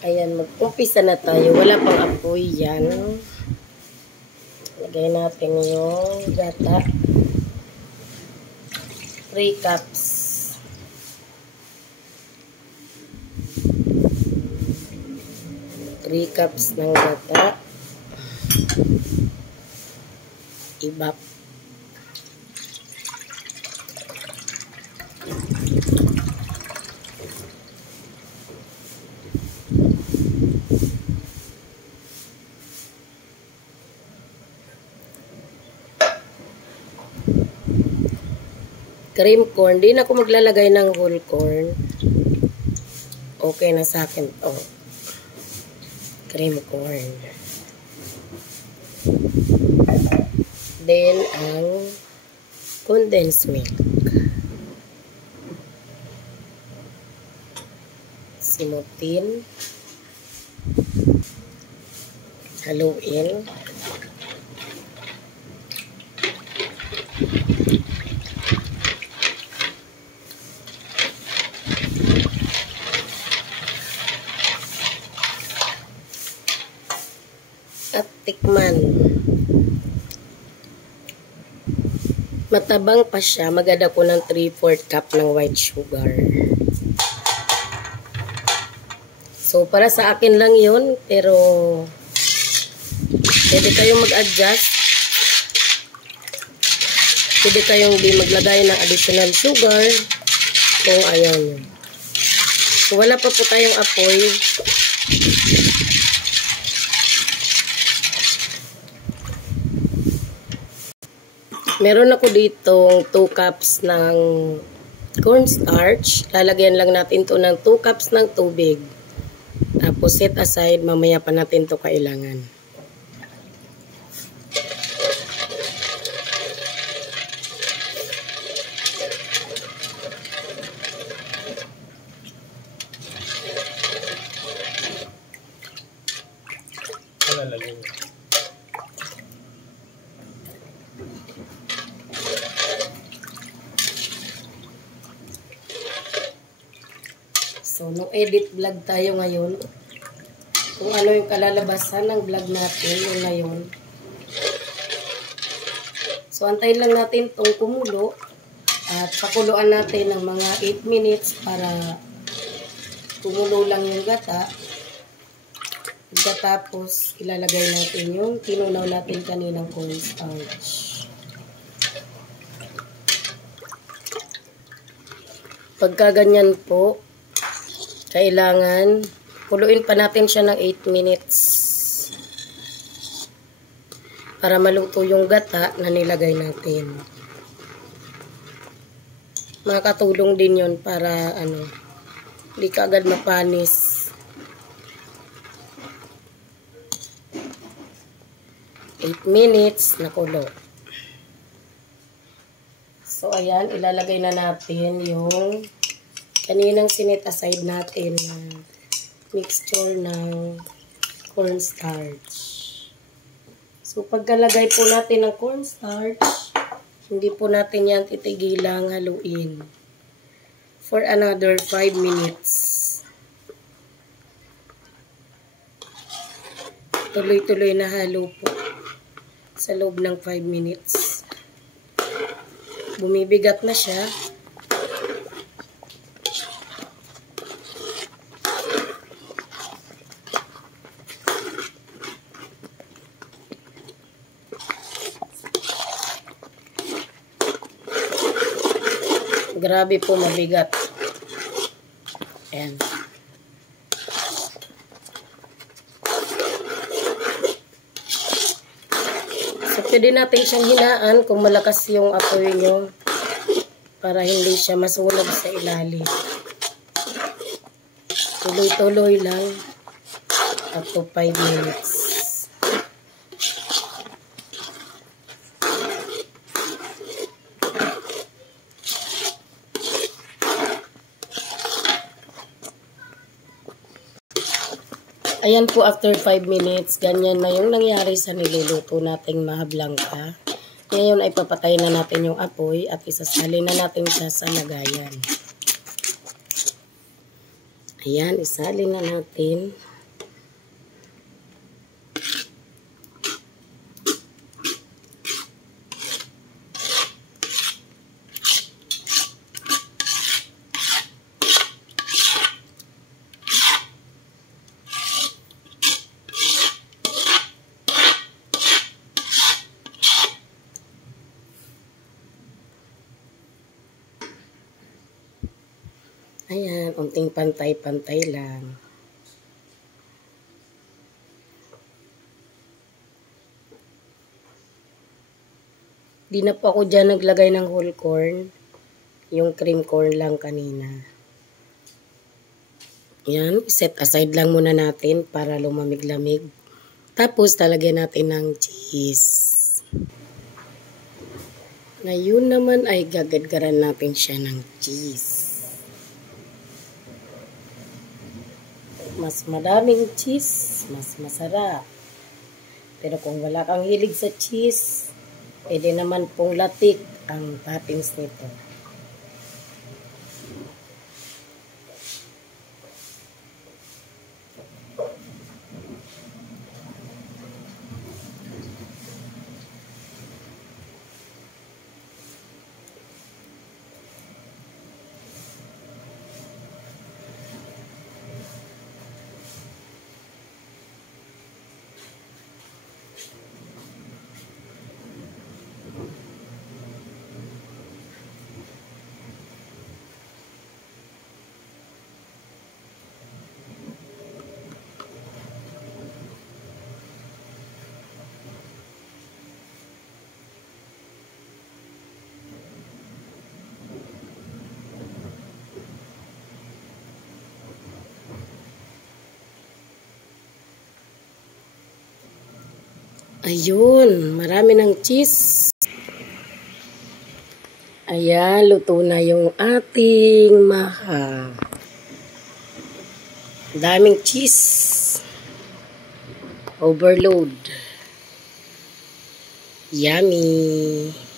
Ayan, mag-umpisa na tayo. Wala pang apoy yan. Lagay natin yung gata. 3 cups. Ng gata. Ibap. Cream corn. Di na ako maglalagay ng whole corn. Okay na sa akin to. Cream corn. Then, ang condensed milk. Simutin. Haluin. At tikman. Matabang pa siya. Magada ko ng 3/4 cup ng white sugar. So, para sa akin lang yun. Pero, pwede kayong mag-adjust. Pwede kayong di maglagay ng additional sugar. Kung ayaw nyo. So, wala pa po tayong apoy. Meron ako ditong 2 cups ng cornstarch. Lalagyan lang natin to ng 2 cups ng tubig. Tapos set aside, mamaya pa natin to kailangan. So, nung edit vlog tayo ngayon, kung ano yung kalalabasan ng vlog natin yung ngayon. So, antayin lang natin itong kumulo at pakuluan natin ng mga 8 minutes para kumulo lang yung gata. Pagkatapos, ilalagay natin yung tinunaw natin kaninang cornstarch. Pagka ganyan po, kailangan kuluin pa natin siya ng 8 minutes para maluto yung gata na nilagay natin. Makakatulong din yun para hindi ka agad mapanis. 8 minutes na kulo. So ayan, ilalagay na natin yung kaninang sinet aside natin na mixture ng cornstarch. So, pagkalagay po natin ng cornstarch, hindi po natin yan titigilang haluin for another 5 minutes. Tuloy-tuloy na halo po sa loob ng 5 minutes. Bumibigat na siya. Grabe po, mabigat. Ayan. So, pwede natin siyang hinaan kung malakas yung apoy nyo para hindi siya masunog sa ilalim. Tuloy-tuloy lang up to 5 minutes. Ayan po, after 5 minutes, ganyan na yung nangyari sa niluluto nating mahablangka. Ngayon ay papatayin na natin yung apoy at isasalin na natin siya sa lagayan. Ayan, isalin na natin. Ayan, unting pantay-pantay lang. Di na po ako dyan naglagay ng whole corn. Yung cream corn lang kanina. Yan, set aside lang muna natin para lumamig-lamig. Tapos, talagyan natin ng cheese. Ngayon naman ay gagadgaran natin siya ng cheese. Mas madaming cheese, mas masarap. Pero kung wala kang hilig sa cheese, pwede naman pong latik ang toppings nito. Ayun, marami ng cheese. Ayan, luto na yung ating maha. Daming cheese. Overload. Yummy.